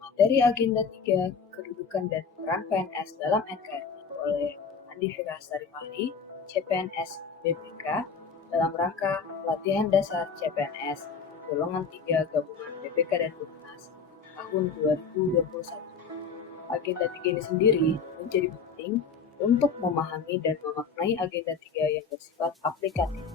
Materi Agenda 3, Kedudukan dan Peran PNS dalam NKRI oleh Andi Firasari Fahri, CPNS BPK, dalam rangka pelatihan dasar CPNS golongan 3 gabungan BPK dan Bupnas tahun 2021. Agenda 3 ini sendiri menjadi penting untuk memahami dan memaknai Agenda 3 yang bersifat aplikatif.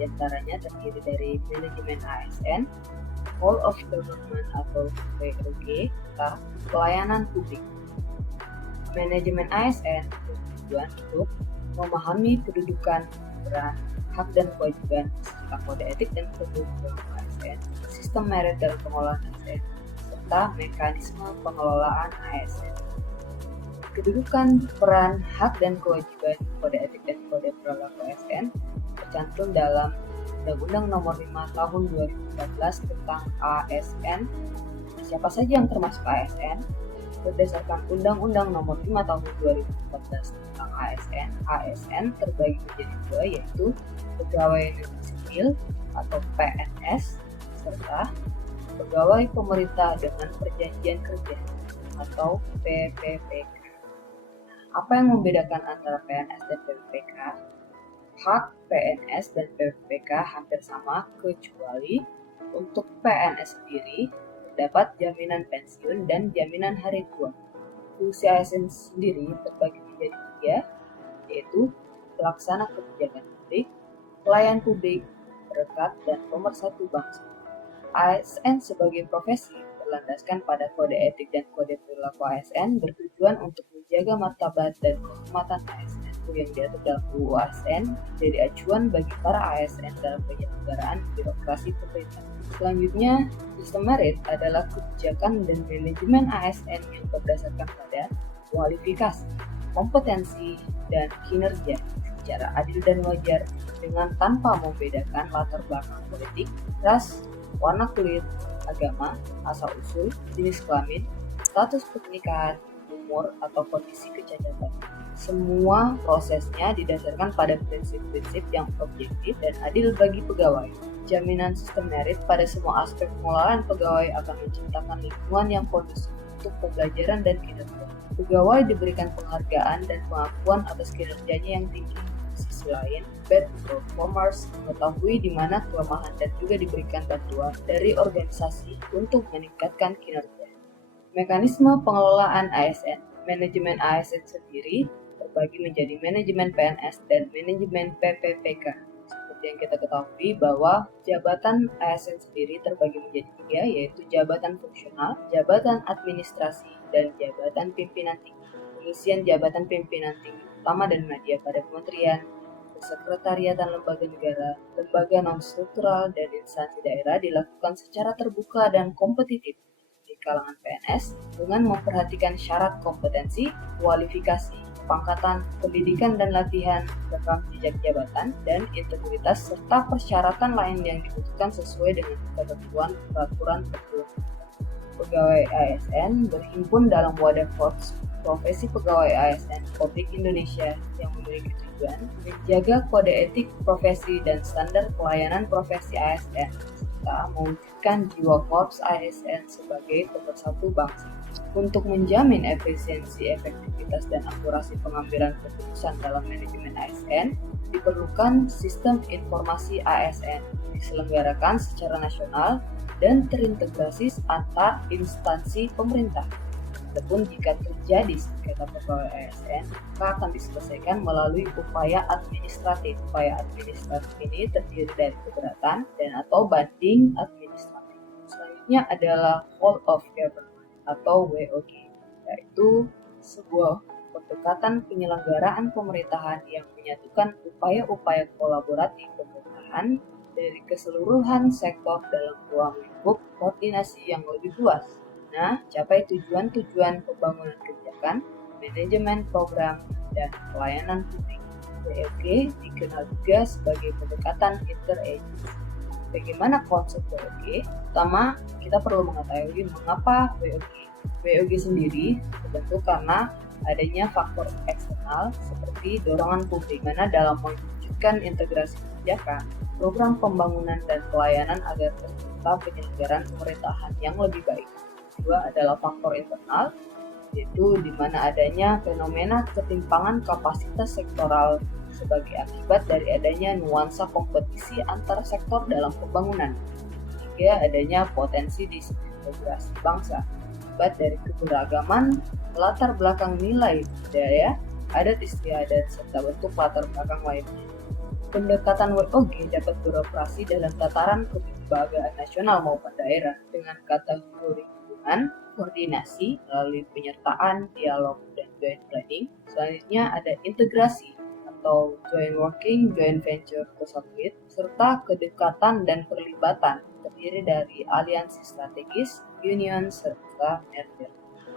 Di antaranya terdiri dari manajemen ASN, Whole of Government atau WOG, serta pelayanan publik. Manajemen ASN bertujuan untuk memahami kedudukan, peran, hak dan kewajiban serta kode etik dan kedudukan ASN, sistem merit dalam pengelolaan ASN, serta mekanisme pengelolaan ASN. Kedudukan, peran, hak dan kewajiban, kode etik dan kode perilaku ASN tercantum dalam Undang-Undang Nomor 5 Tahun 2014 tentang ASN. Siapa saja yang termasuk ASN? Berdasarkan Undang-Undang Nomor 5 Tahun 2014 tentang ASN terbagi menjadi dua, yaitu pegawai negeri sipil atau PNS serta pegawai pemerintah dengan perjanjian kerja atau PPPK. Apa yang membedakan antara PNS dan PPPK? Hak PNS dan PPPK hampir sama, kecuali untuk PNS sendiri terdapat jaminan pensiun dan jaminan hari tua. Fungsi ASN sendiri terbagi menjadi 3, yaitu pelaksana kebijakan publik, pelayan publik, perekat, dan pemersatu bangsa. ASN sebagai profesi berlandaskan pada kode etik dan kode perilaku ASN bertujuan untuk menjaga martabat dan kehormatan ASN yang diatur dalam UU ASN jadi acuan bagi para ASN dalam penyelenggaraan birokrasi pemerintah. Selanjutnya, sistem merit adalah kebijakan dan manajemen ASN yang berdasarkan pada kualifikasi, kompetensi, dan kinerja secara adil dan wajar dengan tanpa membedakan latar belakang politik, ras, warna kulit, agama, asal-usul, jenis kelamin, status pernikahan, umur, atau kondisi kecacatan. Semua prosesnya didasarkan pada prinsip-prinsip yang objektif dan adil bagi pegawai. Jaminan sistem merit pada semua aspek pengelolaan pegawai akan menciptakan lingkungan yang kondusif untuk pembelajaran dan kinerja. Pegawai diberikan penghargaan dan pengakuan atas kinerjanya yang tinggi. Di sisi lain, bad performers mengetahui di mana kelemahan dan juga diberikan bantuan dari organisasi untuk meningkatkan kinerja. Mekanisme pengelolaan ASN. Manajemen ASN sendiri terbagi menjadi manajemen PNS dan manajemen PPPK. Seperti yang kita ketahui bahwa jabatan ASN sendiri terbagi menjadi 3, yaitu jabatan fungsional, jabatan administrasi, dan jabatan pimpinan tinggi. Pengisian jabatan pimpinan tinggi utama dan media pada kementerian, kesekretariatan lembaga negara, lembaga non-struktural, dan instansi daerah dilakukan secara terbuka dan kompetitif di kalangan PNS dengan memperhatikan syarat kompetensi, kualifikasi, pangkatan, pendidikan dan latihan, rekam jejak jabatan, dan integritas serta persyaratan lain yang dibutuhkan sesuai dengan ketentuan peraturan perundang-undangan. Pegawai ASN berhimpun dalam wadah Korps Profesi Pegawai ASN Republik Indonesia yang memiliki tujuan menjaga kode etik profesi dan standar pelayanan profesi ASN serta mewujudkan jiwa Korps ASN sebagai pemersatu bangsa. Untuk menjamin efisiensi, efektivitas, dan akurasi pengambilan keputusan dalam manajemen ASN, diperlukan sistem informasi ASN diselenggarakan secara nasional dan terintegrasi antar instansi pemerintah. Adapun jika terjadi sengketa pegawai ASN, maka akan diselesaikan melalui upaya administratif. Upaya administratif ini terdiri dari keberatan dan atau banding administratif. Selanjutnya adalah Whole of Government atau WOG, yaitu sebuah pendekatan penyelenggaraan pemerintahan yang menyatukan upaya-upaya kolaboratif pemerintahan dari keseluruhan sektor dalam ruang lingkup koordinasi yang lebih luas. Capai tujuan-tujuan pembangunan kebijakan, manajemen program, dan pelayanan publik. WOG dikenal juga sebagai pendekatan interagency. Bagaimana konsep WOG? Pertama, kita perlu mengetahui mengapa WOG. WOG sendiri terbentuk karena adanya faktor eksternal seperti dorongan publik, mana dalam mewujudkan integrasi kebijakan, program pembangunan dan pelayanan agar tercipta penyelenggaraan pemerintahan yang lebih baik. Kedua adalah faktor internal, yaitu di mana adanya fenomena ketimpangan kapasitas sektoral sebagai akibat dari adanya nuansa kompetisi antar sektor dalam pembangunan. Ketiga, adanya potensi disintegrasi bangsa akibat dari keberagaman latar belakang nilai budaya, adat istiadat, serta bentuk latar belakang lainnya. Pendekatan WOG dapat beroperasi dalam tataran kelembagaan nasional maupun daerah dengan kategori hubungan, koordinasi melalui penyertaan, dialog, dan joint planning. Selanjutnya ada integrasi atau joint working, joint venture co-submit, serta kedekatan dan perlibatan terdiri dari aliansi strategis, union, serta merger.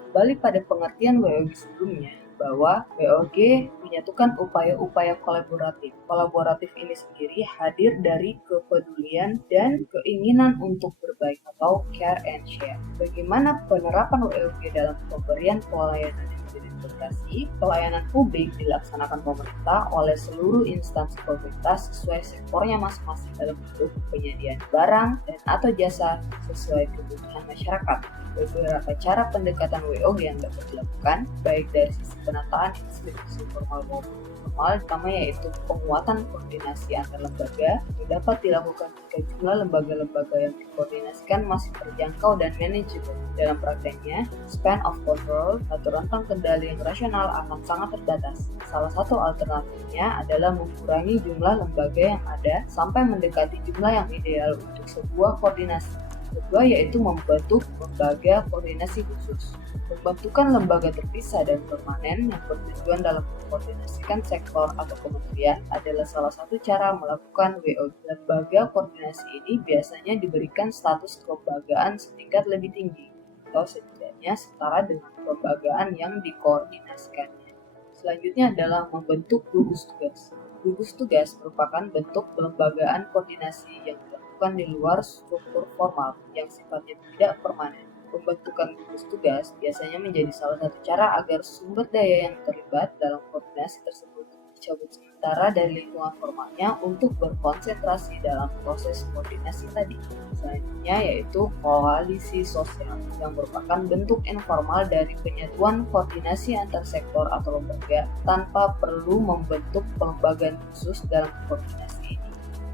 Kembali pada pengertian WOG sebelumnya, bahwa WOG menyatukan upaya-upaya kolaboratif. Kolaboratif ini sendiri hadir dari kepedulian dan keinginan untuk berbaik atau care and share. Bagaimana penerapan WOG dalam pemberian pelayanan yang terintegrasi? Pelayanan publik dilaksanakan pemerintah oleh seluruh instansi pemerintah sesuai sektornya masing-masing dalam bentuk penyediaan barang dan atau jasa sesuai kebutuhan masyarakat. Beberapa cara pendekatan WOG yang dapat dilakukan, baik dari sisi penataan institusi formal maupun informal, pertama yaitu penguatan koordinasi antar lembaga yang dapat dilakukan jika jumlah lembaga-lembaga yang dikoordinasikan masih terjangkau dan manajeable. Dalam prakteknya, span of control atau rentang kendali yang rasional akan sangat terbatas. Salah satu alternatifnya adalah mengurangi jumlah lembaga yang ada sampai mendekati jumlah yang ideal untuk sebuah koordinasi. Kedua yaitu membentuk lembaga koordinasi khusus. Pembentukan lembaga terpisah dan permanen yang bertujuan dalam mengkoordinasikan sektor atau kementerian adalah salah satu cara melakukan WOG. Lembaga koordinasi ini biasanya diberikan status kelembagaan setingkat lebih tinggi atau setidaknya setara dengan kelembagaan yang dikoordinasikannya. Selanjutnya adalah membentuk gugus tugas. Gugus tugas merupakan bentuk kelembagaan koordinasi yang di luar struktur formal yang sifatnya tidak permanen. Pembentukan gugus tugas biasanya menjadi salah satu cara agar sumber daya yang terlibat dalam koordinasi tersebut dicabut sementara dari lingkungan formalnya untuk berkonsentrasi dalam proses koordinasi tadi. Selanjutnya yaitu koalisi sosial yang merupakan bentuk informal dari penyatuan koordinasi antar sektor atau lembaga tanpa perlu membentuk pelembagaan khusus dalam koordinasi ini.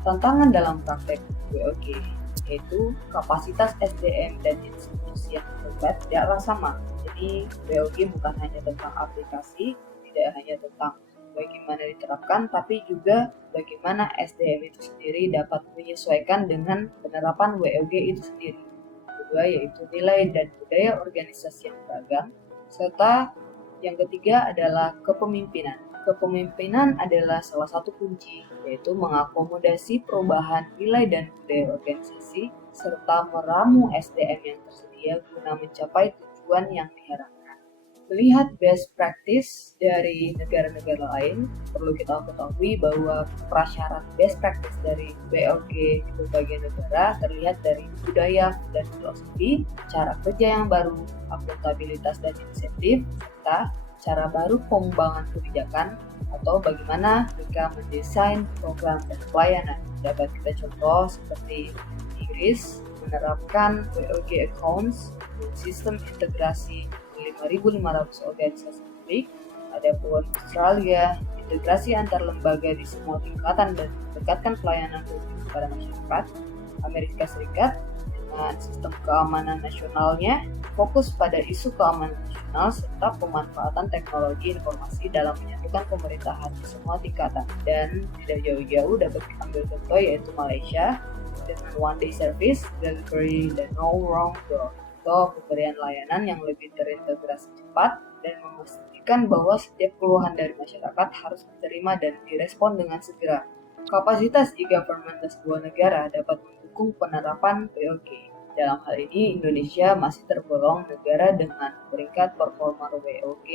Tantangan dalam praktek WOG yaitu kapasitas SDM dan institusi yang terlibat tidaklah sama. Jadi WOG bukan hanya tentang aplikasi, tidak hanya tentang bagaimana diterapkan, tapi juga bagaimana SDM itu sendiri dapat menyesuaikan dengan penerapan WOG itu sendiri. Kedua yaitu nilai dan budaya organisasi yang beragam, serta yang ketiga adalah kepemimpinan. Kepemimpinan adalah salah satu kunci, yaitu mengakomodasi perubahan nilai dan budaya organisasi, serta meramu SDM yang tersedia guna mencapai tujuan yang diharapkan. Melihat best practice dari negara-negara lain, perlu kita ketahui bahwa prasyarat best practice dari WOG di berbagai negara terlihat dari budaya dan filosofi, cara kerja yang baru, akuntabilitas dan insentif, serta cara baru pengembangan kebijakan atau bagaimana mereka mendesain program dan pelayanan. Dapat kita contoh seperti Inggris menerapkan WOG accounts dan sistem integrasi 5.500 organisasi publik. Adapun Australia integrasi antar lembaga di semua tingkatan dan mendekatkan pelayanan publik kepada masyarakat. Amerika Serikat dengan sistem keamanan nasionalnya fokus pada isu keamanan nasional serta pemanfaatan teknologi informasi dalam menyatukan pemerintahan di semua tingkatan. Dan tidak jauh-jauh dapat diambil contoh yaitu Malaysia dengan one day service, delivery, dan no wrong door atau pemberian layanan yang lebih terintegrasi cepat dan memastikan bahwa setiap keluhan dari masyarakat harus diterima dan direspon dengan segera. Kapasitas e-government sebuah negara dapat mendukung penerapan WOG. Dalam hal ini, Indonesia masih tergolong negara dengan peringkat performa WOG.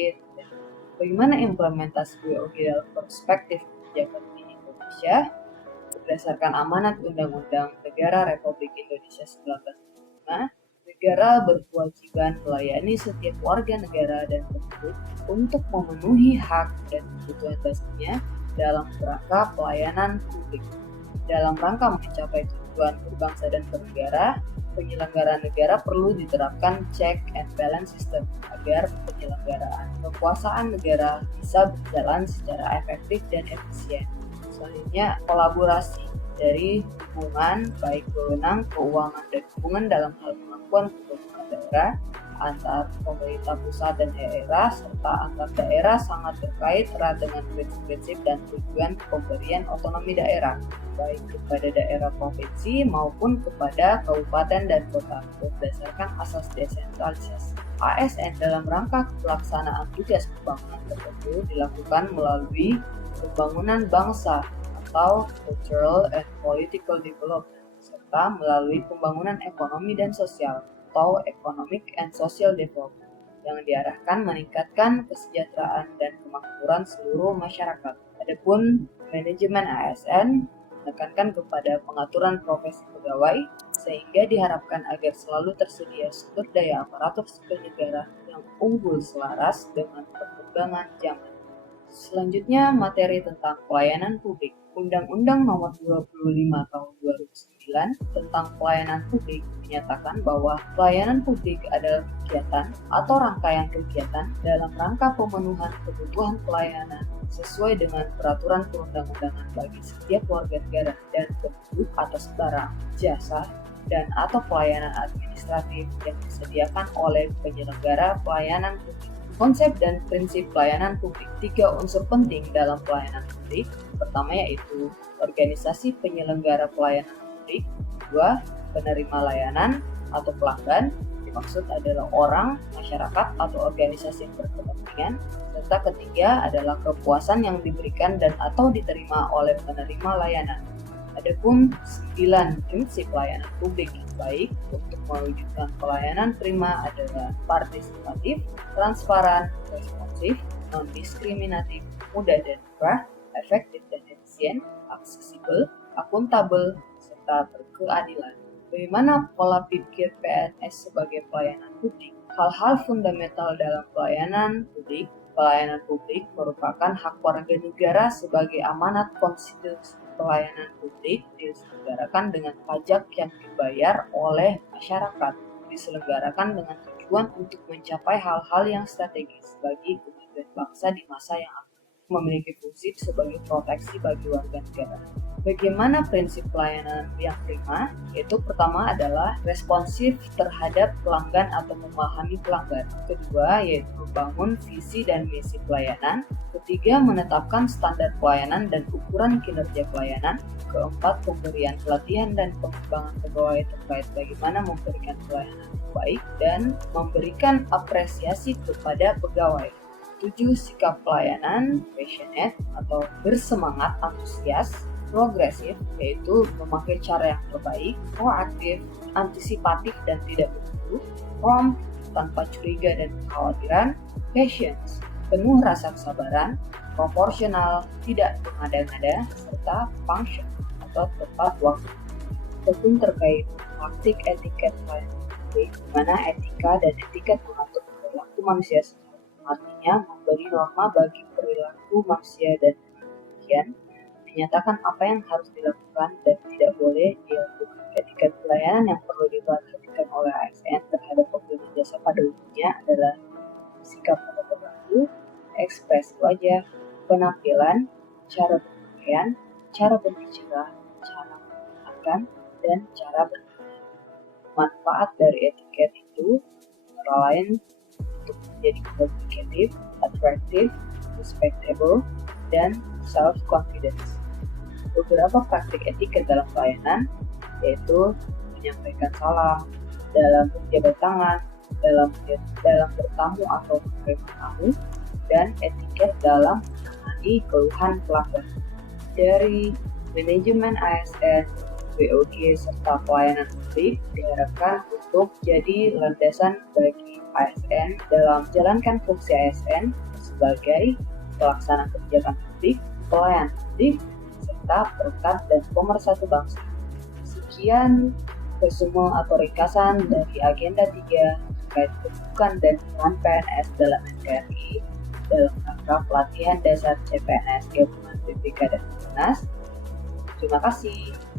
Bagaimana implementasi WOG dalam perspektif kebijakan di Indonesia? Berdasarkan amanat Undang-Undang Negara Republik Indonesia 1945, negara berkewajiban melayani setiap warga negara dan penduduk untuk memenuhi hak dan kebutuhan dasarnya dalam kerangka pelayanan publik. Dalam rangka mencapai tujuan berbangsa dan bernegara, penyelenggara negara perlu diterapkan check and balance system agar penyelenggaraan kekuasaan negara bisa berjalan secara efektif dan efisien. Selanjutnya, kolaborasi dari hubungan baik wewenang, keuangan, dan hubungan dalam hal kemampuan pemerintahan daerah antar pemerintah pusat dan daerah serta antar daerah sangat terkait erat dengan prinsip-prinsip dan tujuan pemberian otonomi daerah baik kepada daerah provinsi maupun kepada kabupaten dan kota berdasarkan asas desentralisasi. ASN dalam rangka pelaksanaan tugas pembangunan tertentu dilakukan melalui pembangunan bangsa atau cultural and political development serta melalui pembangunan ekonomi dan sosial atau economic and social development yang diarahkan meningkatkan kesejahteraan dan kemakmuran seluruh masyarakat. Adapun manajemen ASN menekankan kepada pengaturan profesi pegawai sehingga diharapkan agar selalu tersedia sumber daya aparatur sipil negara yang unggul selaras dengan perkembangan zaman. Selanjutnya, materi tentang pelayanan publik. Undang-Undang Nomor 25 Tahun 2009 tentang Pelayanan Publik menyatakan bahwa pelayanan publik adalah kegiatan atau rangkaian kegiatan dalam rangka pemenuhan kebutuhan pelayanan sesuai dengan peraturan perundang-undangan bagi setiap warga negara dan penduduk atas barang, jasa, dan atau pelayanan administratif yang disediakan oleh penyelenggara pelayanan publik. Konsep dan prinsip pelayanan publik. 3 unsur penting dalam pelayanan publik. Pertama yaitu organisasi penyelenggara pelayanan publik. 2. Penerima layanan atau pelanggan. Dimaksud adalah orang, masyarakat, atau organisasi yang berkepentingan. Serta ketiga adalah kepuasan yang diberikan dan atau diterima oleh penerima layanan. Adapun 9 prinsip pelayanan publik yang baik untuk mewujudkan pelayanan prima adalah partisipatif, transparan, responsif, non-diskriminatif, mudah dan murah, efektif dan efisien, aksesibel, akuntabel, serta berkeadilan. Bagaimana pola pikir PNS sebagai pelayanan publik? Hal-hal fundamental dalam pelayanan publik. Pelayanan publik merupakan hak warga negara sebagai amanat konstitusi. Pelayanan publik diselenggarakan dengan pajak yang dibayar oleh masyarakat, diselenggarakan dengan tujuan untuk mencapai hal-hal yang strategis bagi kemajuan bangsa di masa yang akan, memiliki fungsi sebagai proteksi bagi warga negara. Bagaimana prinsip pelayanan yang prima? Yaitu pertama adalah responsif terhadap pelanggan atau memahami pelanggan. Kedua yaitu membangun visi dan misi pelayanan. Ketiga, menetapkan standar pelayanan dan ukuran kinerja pelayanan. Keempat, pemberian pelatihan dan pengembangan pegawai terkait bagaimana memberikan pelayanan yang baik dan memberikan apresiasi kepada pegawai. 7. Sikap pelayanan, passionate atau bersemangat, antusias. Progresif, yaitu memakai cara yang terbaik. Proaktif, antisipatif dan tidak berburu. Prompt, tanpa curiga dan kekhawatiran. Patience, penuh rasa kesabaran. Proporsional, tidak mengada-ngada, serta function atau tepat waktu. Adapun terkait praktik etiket pelayanan publik, di mana etika dan etiket mengatur perilaku manusia artinya memberi norma bagi perilaku manusia dan demikian menyatakan apa yang harus dilakukan dan tidak boleh dilakukan. Etiket pelayanan yang perlu diperhatikan oleh ASN terhadap pengguna jasa pada umumnya adalah sikap pada perilaku, ekspresi wajah, penampilan, cara berpakaian, cara berbicara, cara mendengarkan, dan cara berpikir. Manfaat dari etiket itu antara lain untuk menjadi communicative, attractive, respectable, dan self-confidence. Beberapa praktik etiket dalam pelayanan yaitu menyampaikan salam, dalam menjabat tangan, dalam bertamu atau menerima tamu, dan etiket dalam menangani keluhan pelanggan. Dari manajemen ASN, BOG, serta pelayanan publik diharapkan untuk jadi landasan bagi ASN dalam menjalankan fungsi ASN sebagai pelaksana kebijakan publik, pelayan publik, serta perekat dan pemersatu bangsa. Sekian resume atau ringkasan dari agenda 3 terkait kedudukan dan peran PNS dalam NKRI dalam rangka pelatihan dasar CPNS gabungan BPK dan Dinas. Terima kasih.